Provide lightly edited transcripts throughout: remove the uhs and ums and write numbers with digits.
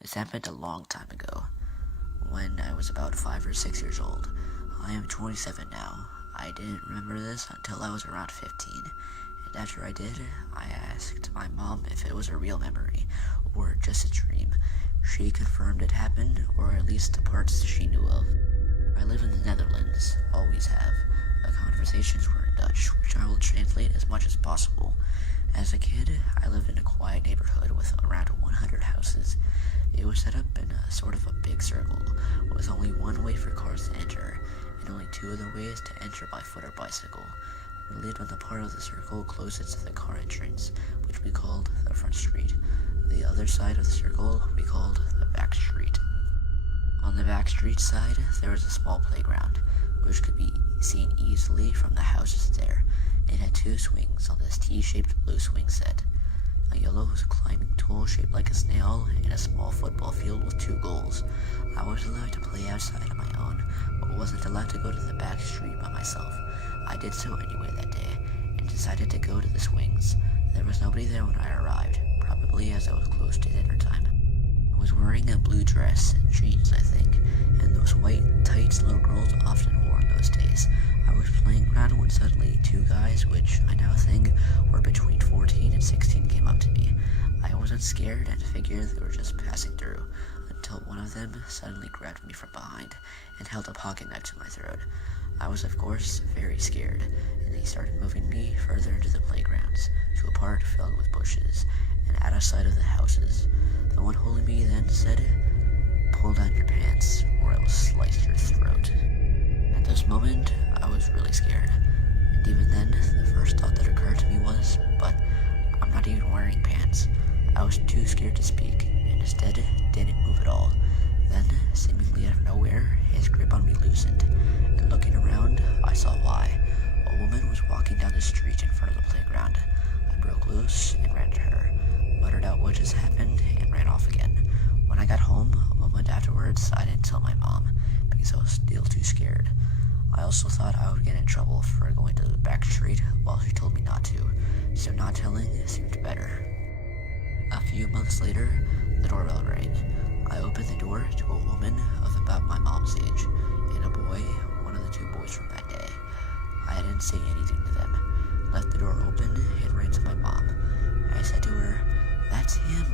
This happened a long time ago, when I was about 5 or 6 years old. I am 27 now. I didn't remember this until I was around 15, and after I did, I asked my mom if it was a real memory, or just a dream. She confirmed it happened, or at least the parts she knew of. I live in the Netherlands, always have. The conversations were in Dutch, which I will translate as much as possible. As a kid, I lived in a quiet neighborhood with around 100 houses. It was set up in a sort of a big circle, with only one way for cars to enter, and only two other ways to enter by foot or bicycle. We lived on the part of the circle closest to the car entrance, which we called the front street. The other side of the circle we called the back street. On the back street side, there was a small playground, which could be seen easily from the houses there. It had two swings on this T-shaped blue swing set. A yellow climbing tool shaped like a snail, and a small football field with two goals. I was allowed to play outside on my own, but wasn't allowed to go to the back street by myself. I did so anyway that day, and decided to go to the swings. There was nobody there when I arrived, probably as I was close to dinner time. I was wearing a blue dress and jeans, I think, and those white tights little girls often wore in those days. I was playing around when suddenly two guys, which I now think were between 14 and 16, came up to me. I wasn't scared and figured they were just passing through, until one of them suddenly grabbed me from behind and held a pocket knife to my throat. I was, of course, very scared, and they started moving me further into the playgrounds, to a part filled with bushes, and out of sight of the houses. The one holding me then said, "Pull down your pants, or I will slice your throat." At this moment, I was really scared, and even then, the first thought that occurred to me was, but I'm not even wearing pants. I was too scared to speak, and instead didn't move at all. Then, seemingly out of nowhere, his grip on me loosened, and looking around, I saw why. A woman was walking down the street in front of the playground. I broke loose and ran to her, muttered out what just happened, and ran off again. When I got home, a moment afterwards, I didn't tell my mom, because I was still too scared. I also thought I would get in trouble for going to the back street while she told me not to, so not telling seemed better. A few months later, the doorbell rang. I opened the door to a woman of about my mom's age, and a boy, one of the two boys from that day. I didn't say anything to them, left the door open, and ran to my mom. I said to her, "That's him."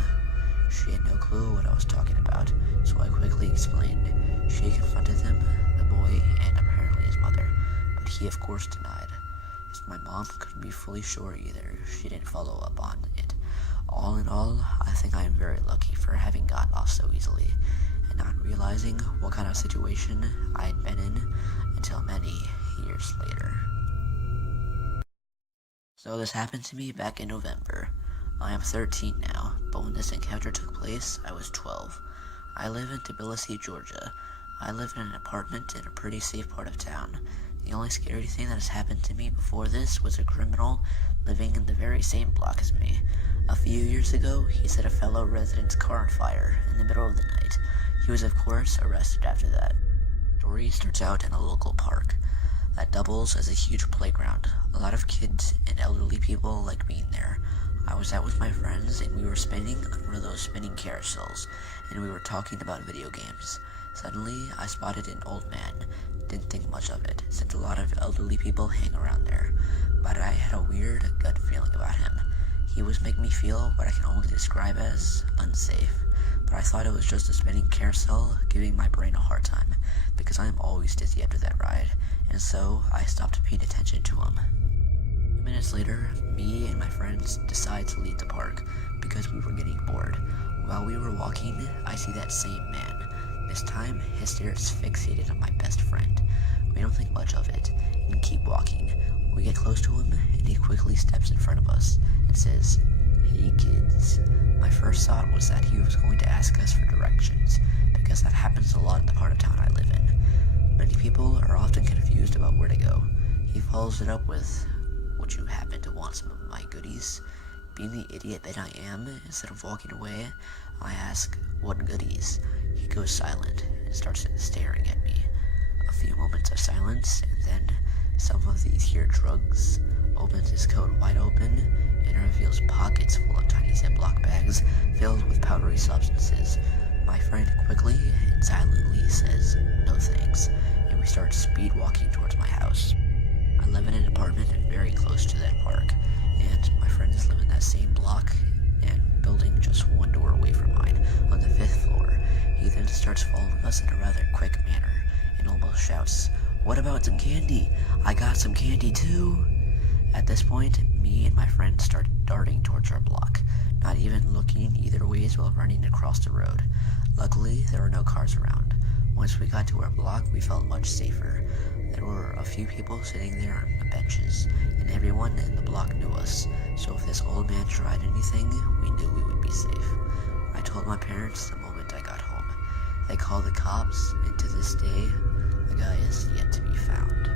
She had no clue what I was talking about, so I quickly explained. She confronted him, the boy, and apparently his mother, but he of course denied. As my mom couldn't be fully sure either, she didn't follow up on it. All in all, I think I am very lucky for having gotten off so easily, and not realizing what kind of situation I had been in until many years later. So this happened to me back in November. I am 13 now, but when this encounter took place, I was 12. I live in Tbilisi, Georgia. I live in an apartment in a pretty safe part of town. The only scary thing that has happened to me before this was a criminal living in the very same block as me. A few years ago, he set a fellow resident's car on fire in the middle of the night. He was, of course, arrested after that. The story starts out in a local park that doubles as a huge playground. A lot of kids and elderly people like being there. I was out with my friends, and we were spinning on one of those spinning carousels, and we were talking about video games. Suddenly, I spotted an old man. Didn't think much of it, since a lot of elderly people hang around there, but I had a weird gut feeling about him. He was making me feel what I can only describe as unsafe, but I thought it was just a spinning carousel giving my brain a hard time, because I am always dizzy after that ride, and so I stopped paying attention to him. 2 minutes later, me and my friends decided to leave the park because we were getting bored. While we were walking, I see that same man. This time, his stare is fixated on my best friend. We don't think much of it and keep walking. We get close to him, and he quickly steps in front of us and says, "Hey kids." My first thought was that he was going to ask us for directions, because that happens a lot in the part of town I live in. Many people are often confused about where to go. He follows it up with, "Would you happen to want some of my goodies?" Being the idiot that I am, instead of walking away, I ask, "What goodies?" He goes silent and starts staring at me. A few moments of silence, and then some of these here drugs opens his coat wide open and reveals pockets full of tiny Ziploc bags filled with powdery substances. My friend quickly and silently says, "No thanks," and we start speed walking towards my house. I live in an apartment very close to that park, and my friends live in that same block and building just one door away from mine, on the 5th floor. He then starts following us in a rather quick manner, and almost shouts, "What about some candy? I got some candy too!" At this point, me and my friend start darting towards our block, not even looking either ways while running across the road. Luckily, there were no cars around. Once we got to our block, we felt much safer. There were a few people sitting there on the benches, and everyone in the block knew us, so if this old man tried anything, we knew we would be safe. I told my parents the moment I got home. They called the cops, and to this day, the guy is yet to be found.